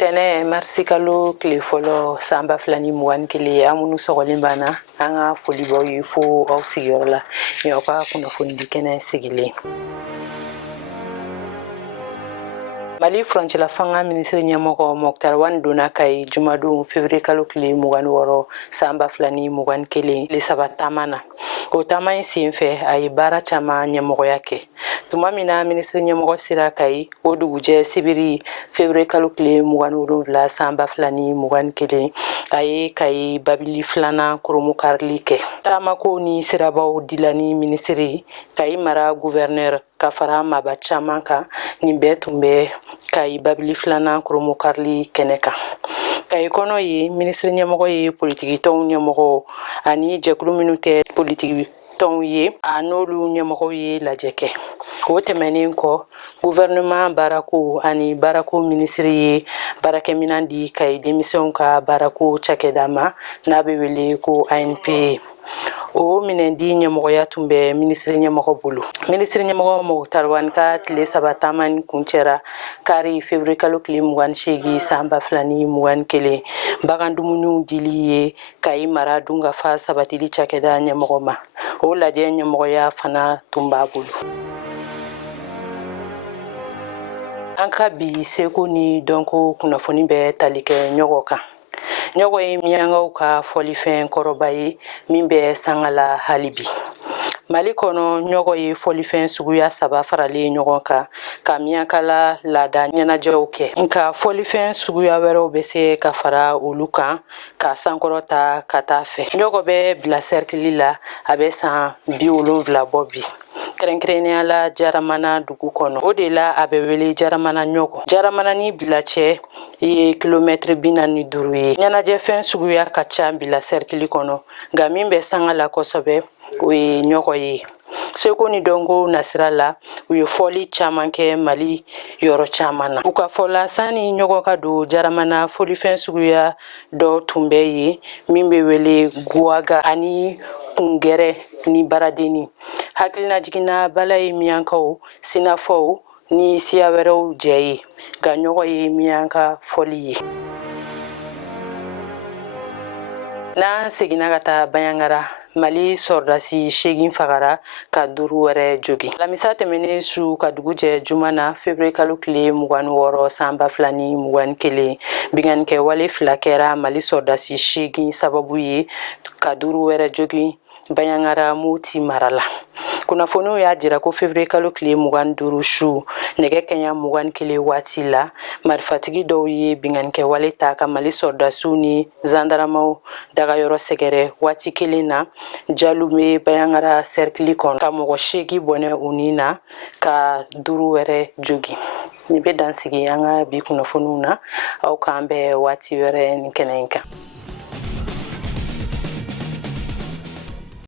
Tene merci kalo kile folo samba flani muwan kile amunu sogolimbana anga folibo yifo au sigiola yoka kuna fundi kene sigile Mali French la fanga ministre nyamoko Moktar wan dona kai jumadu février kalo kile mugan woro samba flani mugan kile le sabatamana ko tamay sinfe ay bara chama nyamoko yake tuma mina ministre nyamoko sira kai oduguje sibiri février kalo kile mugan woro la samba flani mugan kile ay kai babili flana kurumu karlike tamako ni sirabaw dilani ministre kai mara gouverneur kafara maba chamanka nimbe tumbe kai babili flana kurumu karli keneka kai kono yi ministre nyamoko yi politique ton nyamoko ani jekulu minute politique ton yi anolu nyamoko yi lajeke ko temenen ko gouvernement baraku ani baraku ministre yi barake minandi kai démission ka baraku chakedama nabe wele ko ANP o minendi nyamoko ya tumbe ministre nyamoko bulu ministre nyamoko Moktar wan ka tile sabataman kunchera kari février kalo kile mugan shegi samba flani mugan kele bagandumunu diliye kai mara dunga fa sabatili chakeda nyamoko ma o laje nyamoko ya fana tumba bulu anka bi seko ni donko kunafoni be talike nyogoka nyogo yi mianga ka folifen korobayi mimbe sangala halibi Mali kono nyogo yi folifen suguya saba farali nyogon ka miankala lada nyanajew ke nka folifen suguya wero bese ka fara ulukan ka sankorota kata fe nyogo be bila cercle la abe san biolonvla bobi krenkrenia la jaramana dugu kono o de la abe wele jaramana nyogo jaramana ni bila che ye kilometre binani duru ye nyanaje fen suguya ka cha bila cercle kono ga mimbe sangala kosobe we nyogo ye seko ni dongo nasirala we foli chamanke Mali yoro chamana uka fola sani nyogo ka do jaramana foli fen suguya do tumbe ye mimbe wele guaga ani kungere ni baradeni hakilina jigina balay miyankaw sinafo ni siyawerew jeyi ga nyogo ye miyanka foli ye na segina gata bayangara Mali sordasi shegin fagara ka duru wɛrɛ jogi lamisa tɛmɛnen su ka dugujɛ jumana février kalo kile mugan wɔɔrɔ samba flani mugan kelen binganikɛ wale fila kɛra Mali sordasi shegin sababu ye ka duru wɛrɛ jogi bayangara muti marala kunnafoniw y'a jira ko février kalo kile mugan duru su nɛgɛ kɛɲa mugan kelen waati la marifatigi dɔw ye binganikɛ wale ta ka Mali sordasiw ni zandaramaw dagayɔrɔ sɛgɛrɛ waati kelen na jalume bayangara cercle kɔnɔ ka mɔgɔ 8 bɔnɛ u ni na ka duru wɛrɛ jogi ni bɛ dansigi an ka bi kunnafoniw na aw k'an bɛɛ waati wɛrɛ ni kɛnɛ in kan